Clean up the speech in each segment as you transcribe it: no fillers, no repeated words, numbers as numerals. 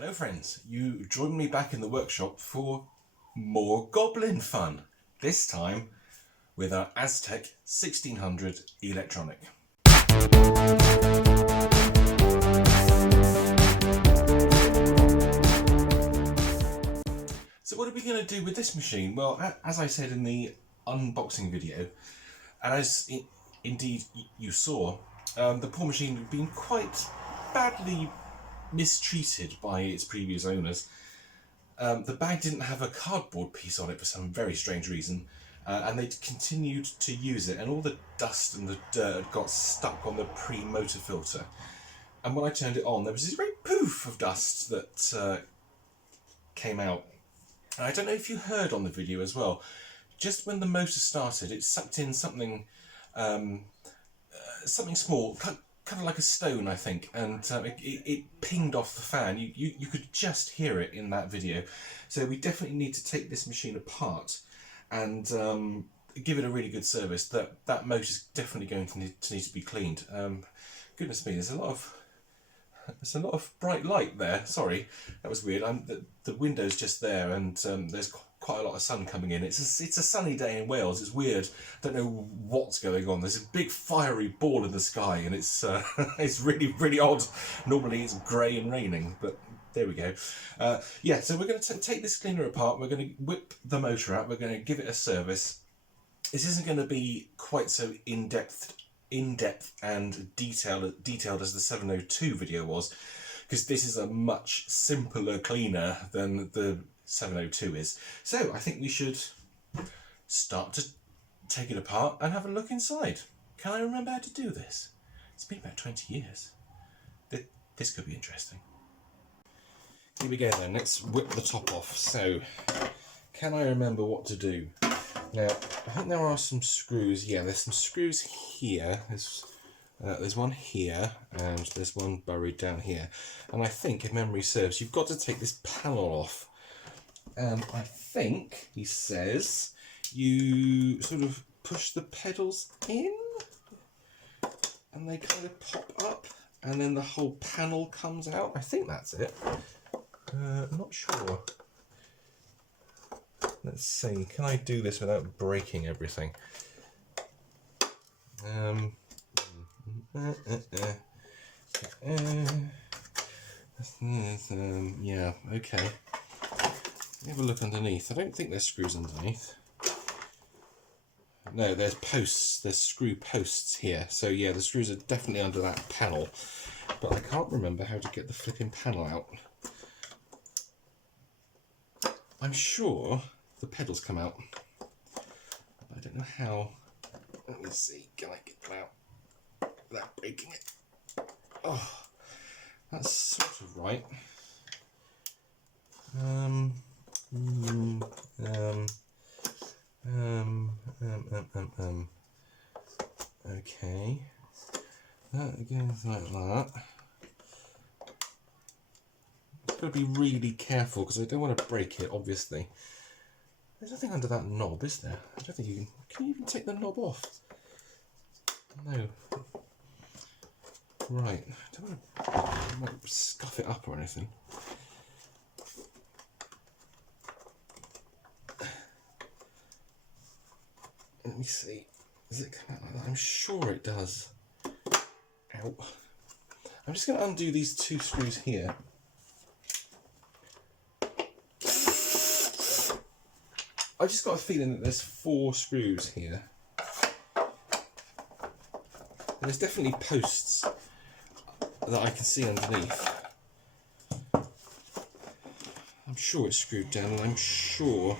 Hello friends, you join me back in the workshop for more Goblin fun, this time with our Aztec 1600 electronic. So what are we going to do with this machine? Well, as I said in the unboxing video, and as indeed you saw, the poor machine had been quite badly mistreated by its previous owners. The bag didn't have a cardboard piece on it for some very strange reason, and they'd continued to use it, and all the dust and the dirt got stuck on the pre-motor filter. And when I turned it on, there was this great poof of dust that came out. And I don't know if you heard on the video as well, just when the motor started, it sucked in something small, kind of like a stone, I think, and it pinged off the fan. You could just hear it in that video. So we definitely need to take this machine apart and give it a really good service. That motor's definitely going to need to be cleaned. Goodness me, there's a lot of bright light there. Sorry, that was weird. The window's just there, and there's quite a lot of sun coming in. It's a sunny day in Wales. It's weird. I don't know what's going on. There's a big fiery ball in the sky, and it's it's really odd. Normally it's grey and raining, but there we go. Yeah, so we're going to take this cleaner apart. We're going to whip the motor out. We're going to give it a service. This isn't going to be quite so in-depth and detailed as the 702 video was, because this is a much simpler cleaner than the 702 is. So I think we should start to take it apart and have a look inside. Can I remember how to do this? It's been about 20 years. This could be interesting. Here we go then, let's whip the top off. So, can I remember what to do? Now, I think there are some screws. Yeah, there's some screws here. There's one here, and there's one buried down here. And I think, if memory serves, you've got to take this panel off. And I think, he says, you sort of push the pedals in, and they kind of pop up, and then the whole panel comes out. I think that's it. Not sure. Let's see, can I do this without breaking everything? Yeah, okay. Have a look underneath. I don't think there's screws underneath. No, there's posts. There's screw posts here. So yeah, the screws are definitely under that panel. But I can't remember how to get the flipping panel out. I'm sure the pedals come out. I don't know how. Let me see. Can I get them out without breaking it? Oh, that's sort of right. Okay. That goes like that. I've got to be really careful because I don't want to break it, obviously. There's nothing under that knob, is there? I don't think you can you even take the knob off? No. Right. I don't want to scuff it up or anything. Let me see. Does it come out like that? I'm sure it does. Ow. I'm just going to undo these two screws here. I've just got a feeling that there's 4 screws here. There's definitely posts that I can see underneath. I'm sure it's screwed down, and I'm sure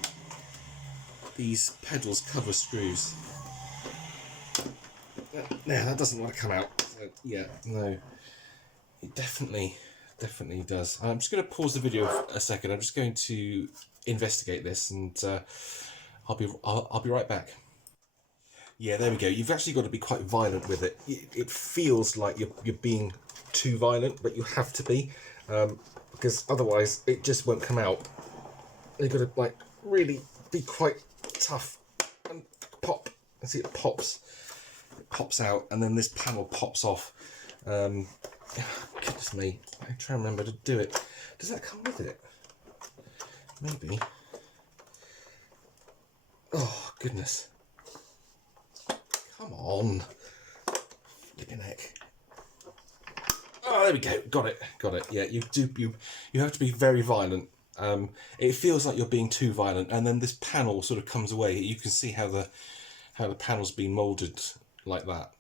these pedals cover screws. No, that doesn't want to come out. Yeah, no. It definitely does. I'm just going to pause the video for a second. I'm just going to investigate this, and I'll be right back. Yeah, there we go. You've actually got to be quite violent with it. It feels like you're being too violent, but you have to be, because otherwise it just won't come out. You've got to like really be quite tough and pop. See, it pops out, and then this panel pops off. Goodness me, I try and remember to do it. Does that come with it? Maybe. Oh, goodness. Come on. Flipping heck. Oh, there we go. Got it. Yeah, you have to be very violent. It feels like you're being too violent, and then this panel sort of comes away. You can see how the panel's been moulded like that.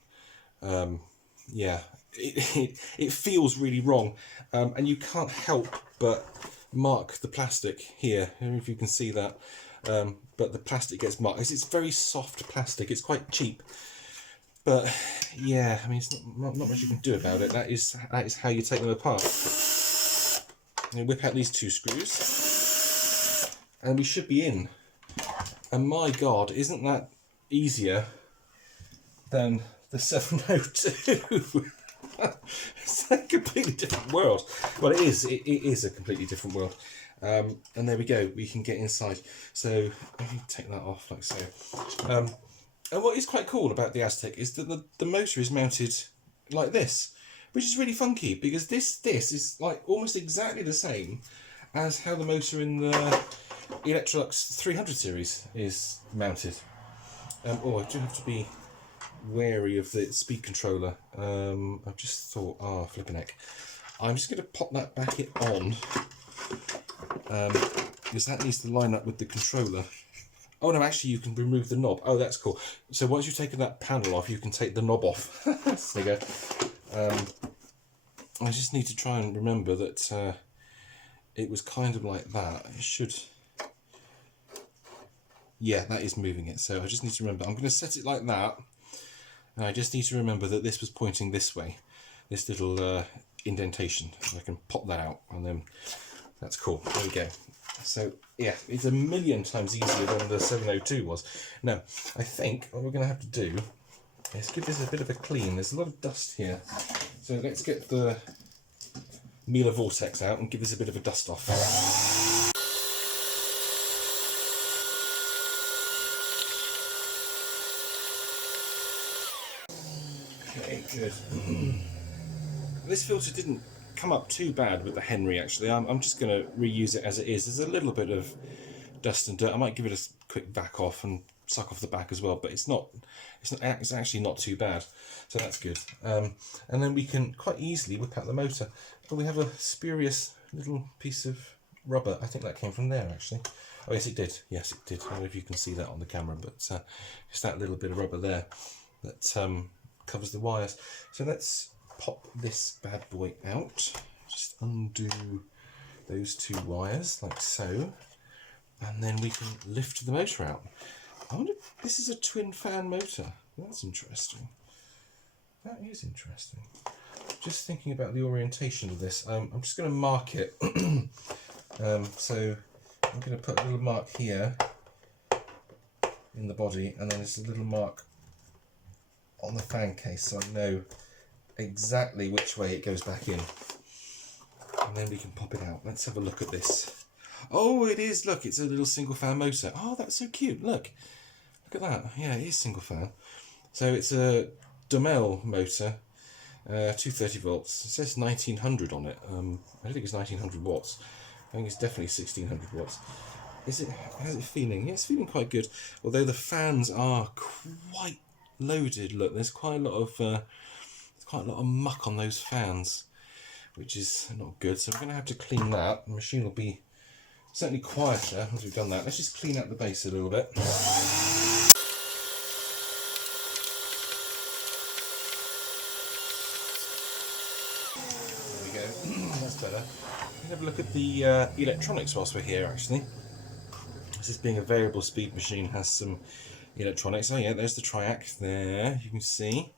Yeah, it feels really wrong, and you can't help but mark the plastic here. I don't know if you can see that, but the plastic gets marked. It's very soft plastic. It's quite cheap, but yeah, I mean, it's not much you can do about it. That is how you take them apart. You whip out these 2 screws, and we should be in. And my God, isn't that easier than the 702? It's a completely different world. Well, it is. It is a completely different world. And there we go. We can get inside. So let me take that off like so. And what is quite cool about the Aztec is that the motor is mounted like this, which is really funky because this is like almost exactly the same as how the motor in the Electrolux 300 series is mounted. Oh, I do have to be wary of the speed controller. I've just thought, flipping heck. I'm just going to pop that back on because that needs to line up with the controller. Oh no, actually you can remove the knob. Oh, that's cool. So once you've taken that panel off, you can take the knob off. There you go. I just need to try and remember that it was kind of like that. It should... Yeah, that is moving it. So I just need to remember. I'm going to set it like that. And I just need to remember that this was pointing this way. This little indentation. I can pop that out and then that's cool. There we go. So yeah, it's a million times easier than the 702 was. Now, I think what we're going to have to do is give this a bit of a clean. There's a lot of dust here. So let's get the Miele Vortex out and give this a bit of a dust off. Okay, good. This filter didn't come up too bad with the Henry actually. I'm just going to reuse it as it is. There's a little bit of dust and dirt. I might give it a quick vac off and suck off the back as well, but it's actually not too bad, so that's good. And then we can quite easily whip out the motor. But we have a spurious little piece of rubber. I think that came from there actually. Oh yes, it did. Yes, it did. I don't know if you can see that on the camera, but just that little bit of rubber there that covers the wires. So let's pop this bad boy out. Just undo those 2 wires like so, and then we can lift the motor out. I wonder if this is a twin fan motor. That's interesting. That is interesting. Just thinking about the orientation of this. I'm just going to mark it. So I'm going to put a little mark here in the body, and then there's a little mark on the fan case, so I know exactly which way it goes back in. And then we can pop it out. Let's have a look at this. Oh, it is. Look, it's a little single fan motor. Oh, that's so cute. Look at that. Yeah, it is single fan. So it's a Domel motor, 230 volts. It says 1900 on it. I don't think it's 1900 watts. I think it's definitely 1600 watts. How's it feeling? Yeah, it's feeling quite good. Although the fans are quite loaded. Look, there's quite a lot of muck on those fans, which is not good. So we're going to have to clean that. The machine will be certainly quieter once we've done that. Let's just clean out the base a little bit. There we go. That's better. Let's have a look at the electronics whilst we're here actually. This being a variable speed machine has some electronics. Oh yeah, there's the triac there, you can see.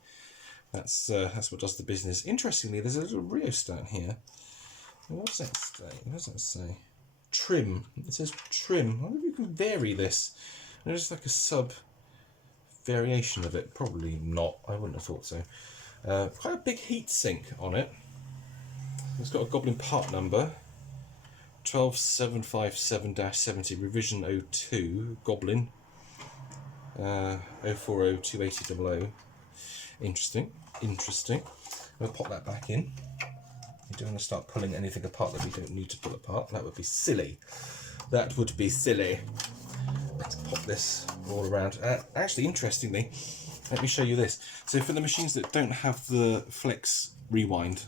That's what does the business. Interestingly, there's a little rheostat here. What does that say? What does that say? Trim. It says trim. I wonder if you can vary this. There's like a sub variation of it. Probably not. I wouldn't have thought so. Quite a big heat sink on it. It's got a Goblin part number. 12757-70 revision 02 Goblin 04028000. Interesting. We'll pop that back in. We don't want to start pulling anything apart that we don't need to pull apart. That would be silly. That would be silly. Let's pop this all around. Actually, interestingly, let me show you this. So for the machines that don't have the flex rewind,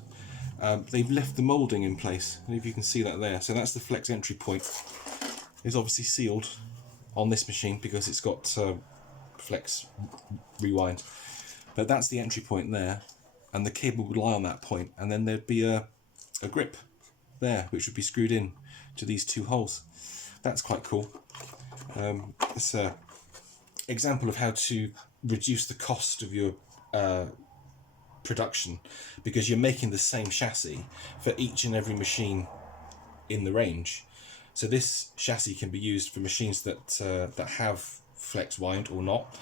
they've left the moulding in place. I don't know if you can see that there. So that's the flex entry point. It's obviously sealed on this machine because it's got flex rewind. But that's the entry point there, and the cable would lie on that point, and then there'd be a grip there which would be screwed in to these two holes. That's quite cool. It's an example of how to reduce the cost of your production, because you're making the same chassis for each and every machine in the range. So this chassis can be used for machines that have flex wind or not.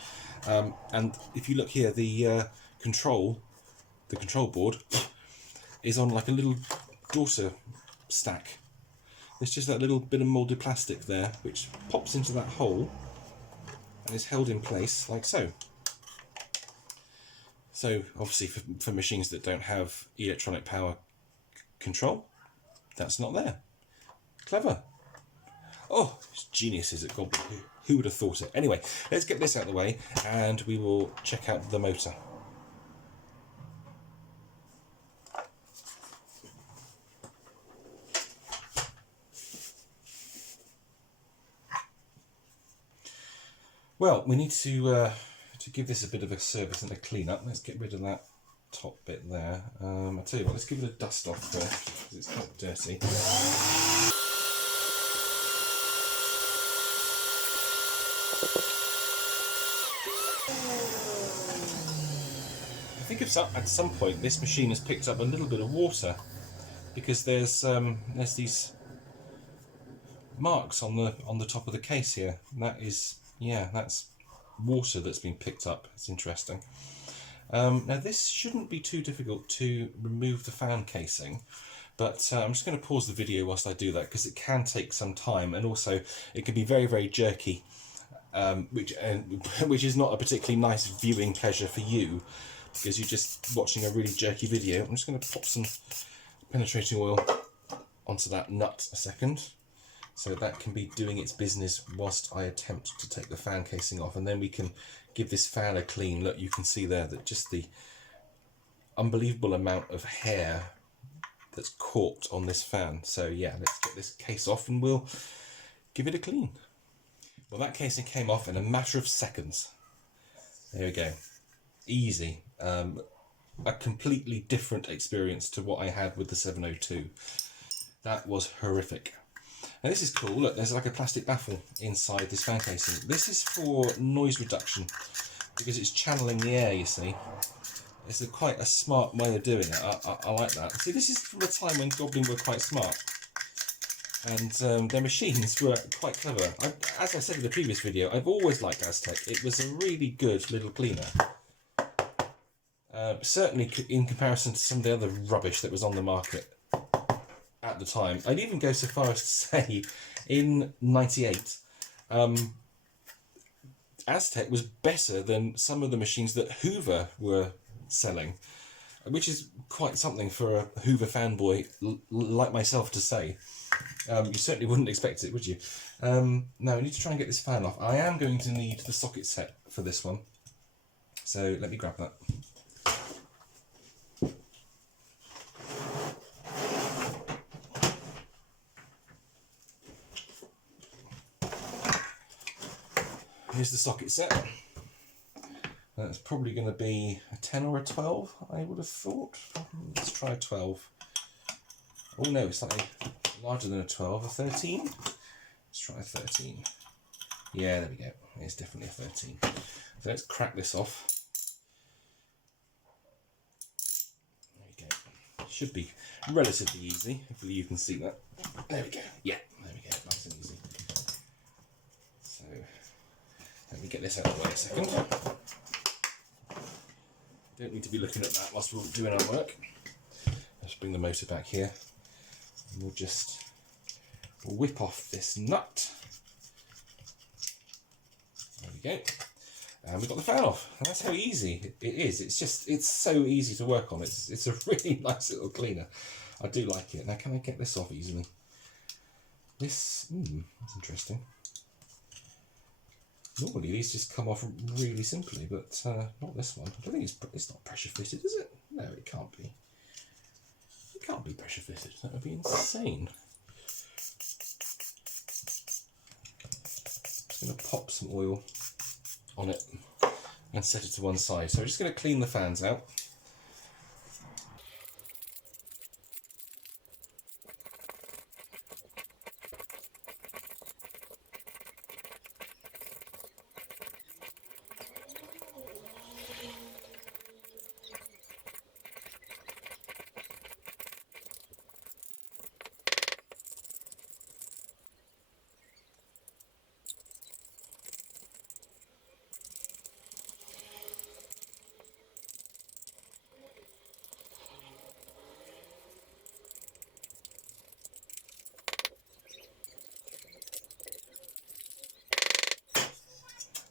And if you look here, the control board is on like a little daughter stack. There's just that little bit of moulded plastic there which pops into that hole and is held in place like so. So obviously for machines that don't have electronic power control, that's not there. Clever. Oh, it's geniuses at Goblin. Who would have thought it? Anyway, let's get this out of the way and we will check out the motor. Well, we need to give this a bit of a service and a clean up. Let's get rid of that top bit there. I'll tell you what, let's give it a dust off first because it's quite dirty. I think at some point this machine has picked up a little bit of water because there's these marks on the top of the case here. And that is, yeah, that's water that's been picked up. It's interesting. Now this shouldn't be too difficult to remove the fan casing, but I'm just going to pause the video whilst I do that because it can take some time, and also it can be very, very jerky, which is not a particularly nice viewing pleasure for you because you're just watching a really jerky video. I'm just going to pop some penetrating oil onto that nut a second, so that can be doing its business whilst I attempt to take the fan casing off, and then we can give this fan a clean. Look, you can see there that just the unbelievable amount of hair that's caught on this fan. So yeah, let's get this case off and we'll give it a clean. Well, that casing came off in a matter of seconds. There we go. Easy. A completely different experience to what I had with the 702. That was horrific. Now this is cool. Look, there's like a plastic baffle inside this fan casing. This is for noise reduction because it's channeling the air, you see. It's quite a smart way of doing it. I like that. See, this is from a time when Goblin were quite smart. And their machines were quite clever. As I said in the previous video, I've always liked Aztec. It was a really good little cleaner. Certainly in comparison to some of the other rubbish that was on the market at the time. I'd even go so far as to say in '98 Aztec was better than some of the machines that Hoover were selling, which is quite something for a Hoover fanboy like myself to say. You certainly wouldn't expect it, would you? Now we need to try and get this fan off. I am going to need the socket set for this one, so let me grab that. Here's the socket set. That's probably going to be a 10 or a 12, I would have thought. Let's try a 12. Oh no, it's slightly larger than a 12. A 13? Let's try a 13. Yeah, there we go. It's definitely a 13. So let's crack this off. There we go. Should be relatively easy. Hopefully you can see that. There we go. Yeah, there we go. Nice and easy. So let me get this out of the way a second. Don't need to be looking at that whilst we're doing our work. Let's bring the motor back here. And we'll just whip off this nut. There we go. And we've got the fan off. And that's how easy it is. It's so easy to work on. It's a really nice little cleaner. I do like it. Now, can I get this off easily? This, that's interesting. Normally these just come off really simply, but not this one. I don't think it's not pressure fitted, is it? No, it can't be. It can't be pressure fitted. That would be insane. Just going to pop some oil on it and set it to one side. So we're just going to clean the fans out.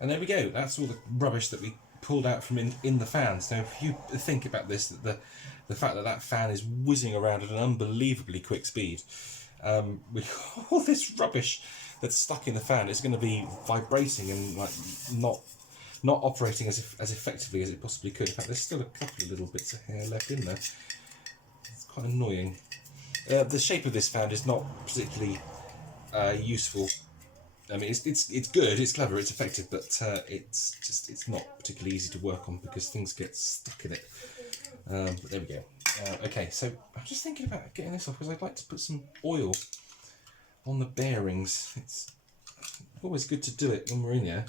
And there we go, that's all the rubbish that we pulled out from in the fans. Now if you think about this, that the fact that that fan is whizzing around at an unbelievably quick speed, with all this rubbish that's stuck in the fan, it's going to be vibrating and like not operating as effectively as it possibly could. In fact, there's still a couple of little bits of hair left in there. It's quite annoying. The shape of this fan is not particularly useful. I mean, it's good, it's clever, it's effective, but it's not particularly easy to work on because things get stuck in it. But there we go. Okay, so I'm just thinking about getting this off because I'd like to put some oil on the bearings. It's always good to do it when we're in here.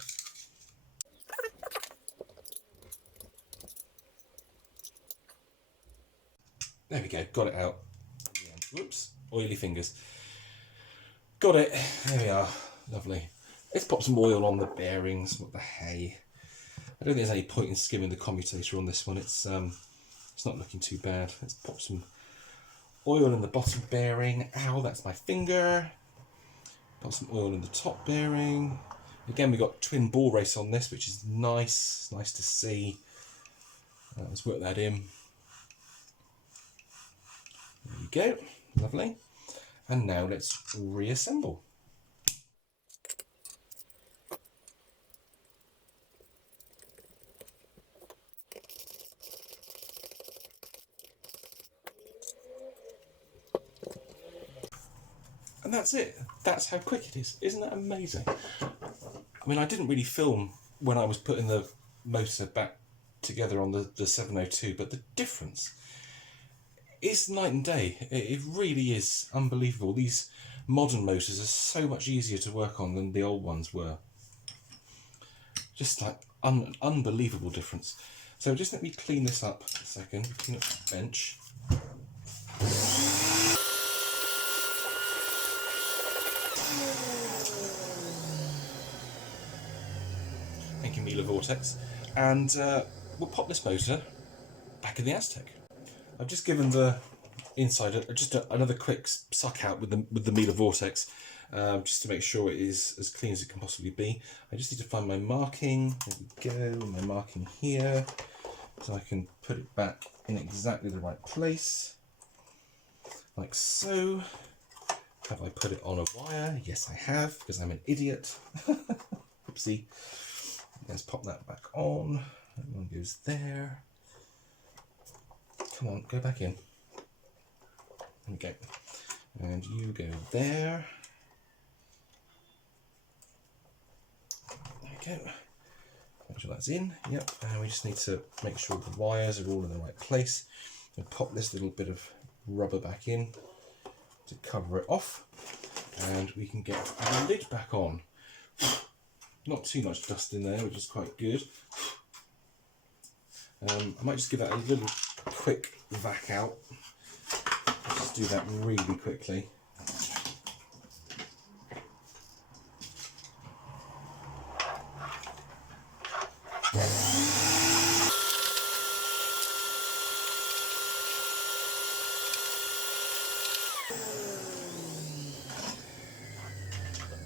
There we go, got it out. Whoops, oily fingers. Got it, there we are. Lovely. Let's pop some oil on the bearings. What the hay? I don't think there's any point in skimming the commutator on this one. It's not looking too bad. Let's pop some oil in the bottom bearing. Ow, that's my finger. Pop some oil in the top bearing. Again, we've got twin ball race on this, which is nice. Nice to see. Let's work that in. There you go. Lovely. And now let's reassemble. And that's it. That's how quick it is. Isn't that amazing? I mean, I didn't really film when I was putting the motor back together on the 702, but the difference is night and day. It really is unbelievable. These modern motors are so much easier to work on than the old ones were. Just like unbelievable difference. So just let me clean this up a second. Clean up the bench. Thank you, Mila Vortex. And we'll pop this motor back in the Aztec. I've just given the inside another quick suck out with the Mila Vortex, just to make sure it is as clean as it can possibly be. I just need to find my marking. There we go, my marking here, so I can put it back in exactly the right place, like so. Have I put it on a wire? Yes, I have, because I'm an idiot. Oopsie. Let's pop that back on. That one goes there. Come on, go back in. There we go. And you go there. There we go. Make sure that's in. Yep. And we just need to make sure the wires are all in the right place. And pop this little bit of rubber back in to cover it off. And we can get the lid back on. Not too much dust in there, which is quite good. I might just give that a little quick vac out. Just do that really quickly.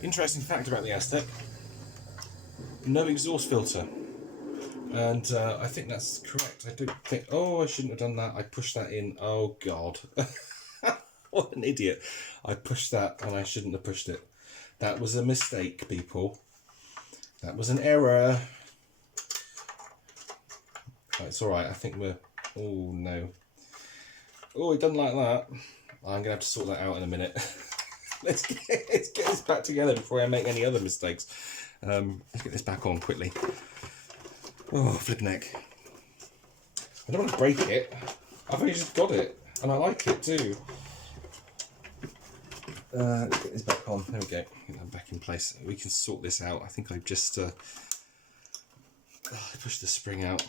Interesting fact about the Aztec: no exhaust filter. And I think that's correct. I don't think... Oh, I shouldn't have done that. I pushed that in. Oh, God. What an idiot. I pushed that and I shouldn't have pushed it. That was a mistake, people. That was an error. It's all right. I think we're... Oh, no. Oh, it doesn't like that. I'm going to have to sort that out in a minute. Let's get this back together before I make any other mistakes. Let's get this back on quickly. Oh, flip neck. I don't want to break it. I've only just got it. And I like it too. Let's get this back on. There we go. Get that back in place. We can sort this out. I think I've just pushed the spring out.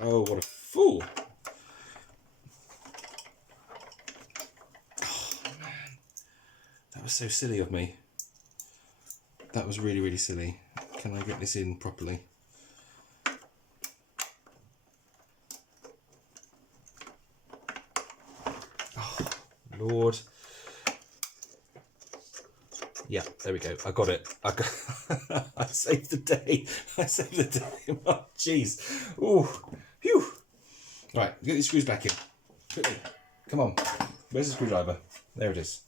Oh, what a fool. Oh, man. That was so silly of me. That was really, really silly. Can I get this in properly? Oh, Lord. Yeah, there we go. I got it. I saved the day. I saved the day. Oh, jeez. Ooh. Phew. Right, get these screws back in. Quickly. Come on. Where's the screwdriver? There it is.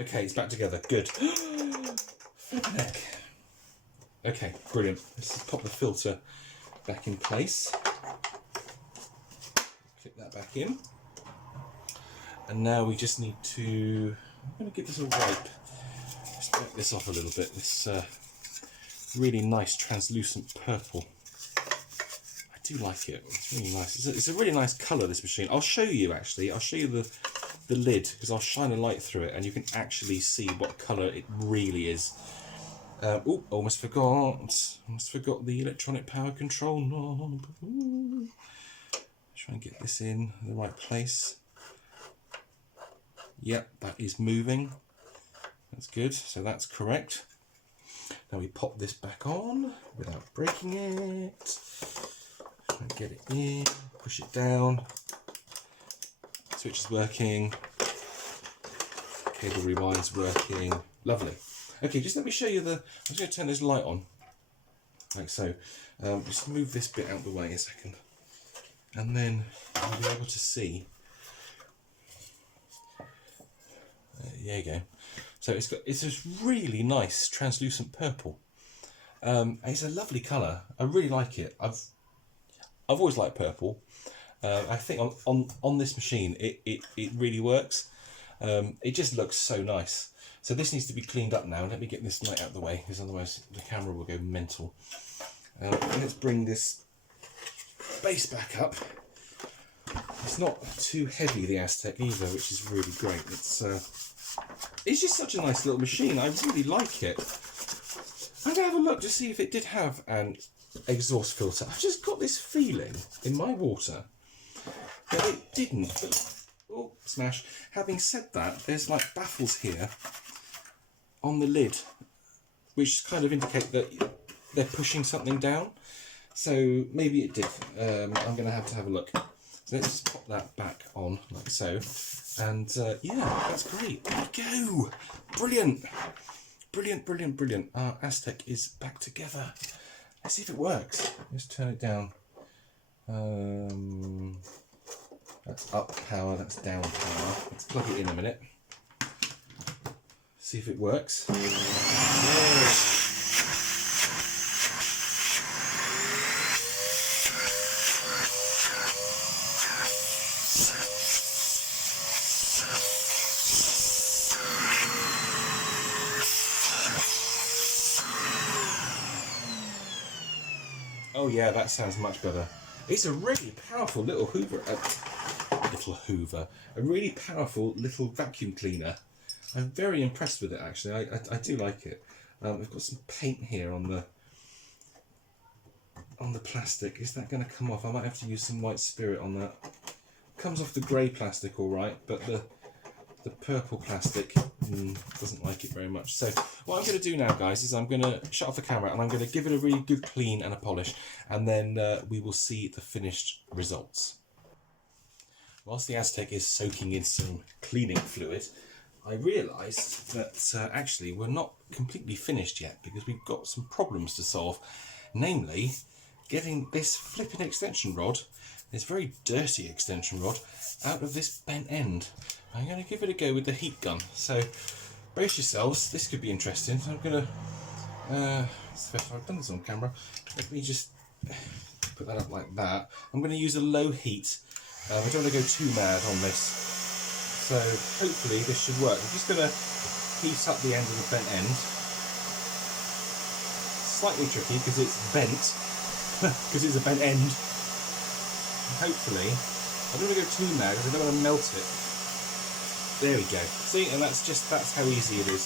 Okay, it's back together. Good. Flippin' heck. Okay, brilliant. Let's just pop the filter back in place. Clip that back in. And now we just need to... I'm going to give this a wipe. Just wipe this off a little bit. This really nice translucent purple. I do like it. It's really nice. It's a really nice colour, this machine. I'll show you, actually. I'll show you the lid, because I'll shine a light through it and you can actually see what colour it really is. Oh, almost forgot the electronic power control knob. Ooh. Try and get this in the right place. Yep, that is moving. That's good, so that's correct. Now we pop this back on without breaking it. Try and get it in, push it down. Switch is working. Cable rewind's working. Lovely. Okay, just let me show you I'm just going to turn this light on, like so. Just move this bit out of the way a second, and then you'll be able to see. There you go. So it's this really nice translucent purple. It's a lovely colour. I really like it. I've always liked purple. I think on this machine it really works. It just looks so nice. So this needs to be cleaned up now. Let me get this light out of the way, because otherwise the camera will go mental. Let's bring this base back up. It's not too heavy, the Aztec either, which is really great. It's just such a nice little machine. I really like it. I'm going to have a look to see if it did have an exhaust filter. I've just got this feeling in my water that it didn't. But, oh, smash. Having said that, there's like baffles here on the lid, which kind of indicate that they're pushing something down. So maybe it did. I'm going to have a look. So let's just pop that back on like so. And yeah, that's great. There we go. Brilliant. Brilliant, brilliant, brilliant. Our Aztec is back together. Let's see if it works. Let's turn it down. That's up power, that's down power. Let's plug it in a minute. See if it works. Yay. Oh yeah, that sounds much better. It's a really powerful little Hoover. A really powerful little vacuum cleaner. I'm very impressed with it, actually. I do like it. We've got some paint here on the plastic. Is that going to come off? I might have to use some white spirit on that. Comes off the grey plastic all right, but the purple plastic doesn't like it very much. So what I'm going to do now, guys, is I'm going to shut off the camera and I'm going to give it a really good clean and a polish, and then we will see the finished results. whilst the Aztec is soaking in some cleaning fluid, I realised that actually we're not completely finished yet, because we've got some problems to solve. Namely, getting this flipping extension rod, this very dirty extension rod, out of this bent end. I'm going to give it a go with the heat gun. So brace yourselves, this could be interesting. I'm going to, it's the first time I've done this on camera. Let me just put that up like that. I'm going to use a low heat. I don't want to go too mad on this. So hopefully this should work. I'm just going to heat up the end of the bent end. Slightly tricky because it's bent, because it's a bent end. And hopefully, I don't want to go too mad because I don't want to melt it. There we go. See, and that's how easy it is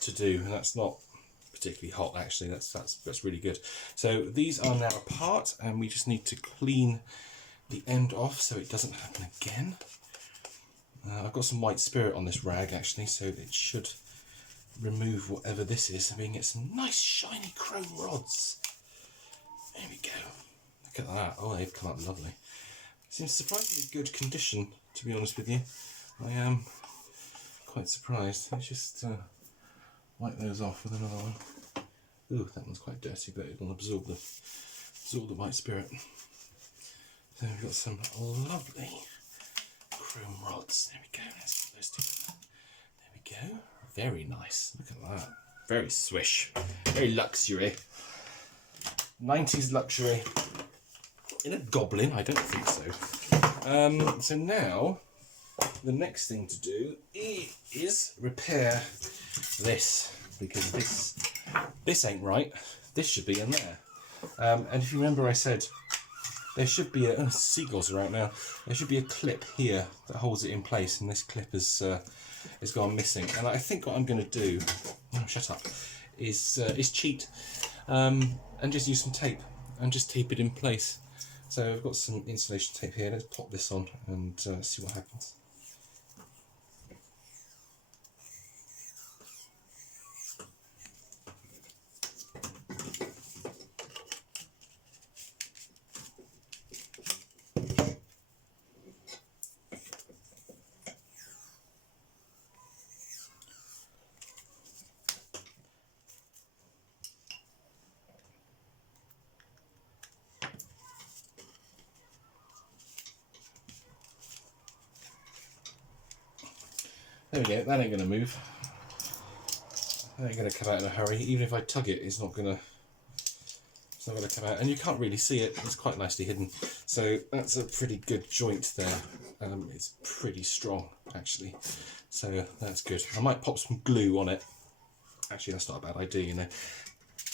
to do, and that's not particularly hot actually. That's really good. So these are now apart, and we just need to clean the end off so it doesn't happen again. I've got some white spirit on this rag actually, so it should remove whatever this is, and we can get some nice shiny chrome rods. There we go. Look at that. Oh, they've come up lovely. It's in surprisingly good condition, to be honest with you. I am quite surprised. Let's just wipe those off with another one. Ooh, that one's quite dirty, but it'll absorb the white spirit. So we've got some lovely chrome rods. There we go. Let's put those together. There we go. Very nice. Look at that. Very swish. Very luxury. 90s luxury. In a Goblin? I don't think so. So now, the next thing to do is repair this, because this ain't right. This should be in there. And if you remember, I said there should be a seagulls are out now. There should be a clip here that holds it in place, and this clip has gone missing. And I think what I'm going to do, shut up, is cheat and just use some tape and just tape it in place. So I've got some insulation tape here. Let's pop this on and see what happens. There we go, that ain't going to move. That ain't going to come out in a hurry. Even if I tug it, it's not going to come out. And you can't really see it, it's quite nicely hidden. So that's a pretty good joint there. It's pretty strong, actually. So that's good. I might pop some glue on it. Actually, that's not a bad idea, you know.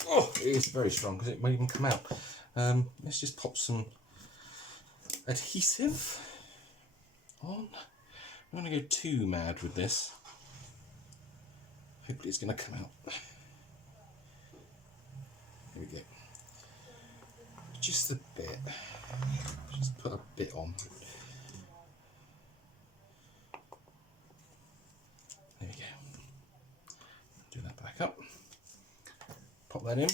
Oh, it is very strong because it won't even come out. Let's just pop some adhesive on. I'm going to go too mad with this. Hopefully it's going to come out. Here we go. Just a bit. Just put a bit on. There we go. Do that back up. Pop that in.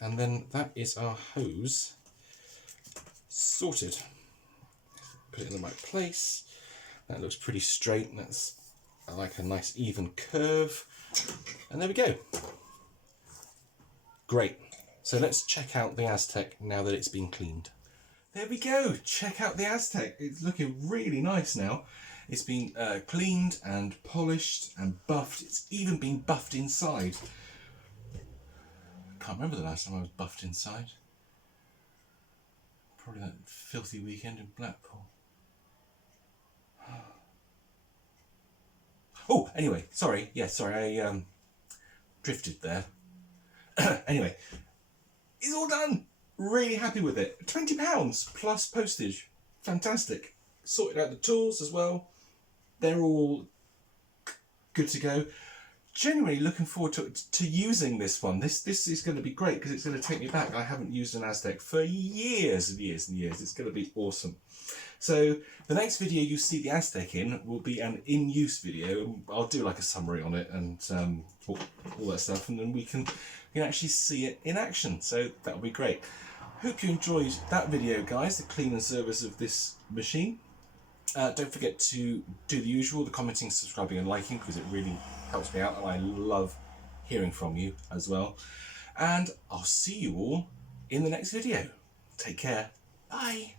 And then that is our hose sorted. Put it in the right place. That looks pretty straight. I like a nice even curve. And there we go. Great. So let's check out the Aztec now that it's been cleaned. There we go. Check out the Aztec. It's looking really nice now. It's been cleaned and polished and buffed. It's even been buffed inside. I can't remember the last time I was buffed inside. Probably that filthy weekend in Blackpool. Oh, anyway, sorry. Yeah, sorry, I drifted there. Anyway, it's all done. Really happy with it. £20 plus postage. Fantastic. Sorted out the tools as well. They're all good to go. Genuinely looking forward to using this one. This is going to be great because it's going to take me back. I haven't used an Aztec for years and years and years. It's going to be awesome. So the next video you see the Aztec in will be an in-use video. I'll do like a summary on it and all that stuff, and then we can actually see it in action. So that'll be great. Hope you enjoyed that video, guys, the clean and service of this machine. Don't forget to do the usual, the commenting, subscribing and liking, because it really helps me out and I love hearing from you as well. And I'll see you all in the next video. Take care. Bye.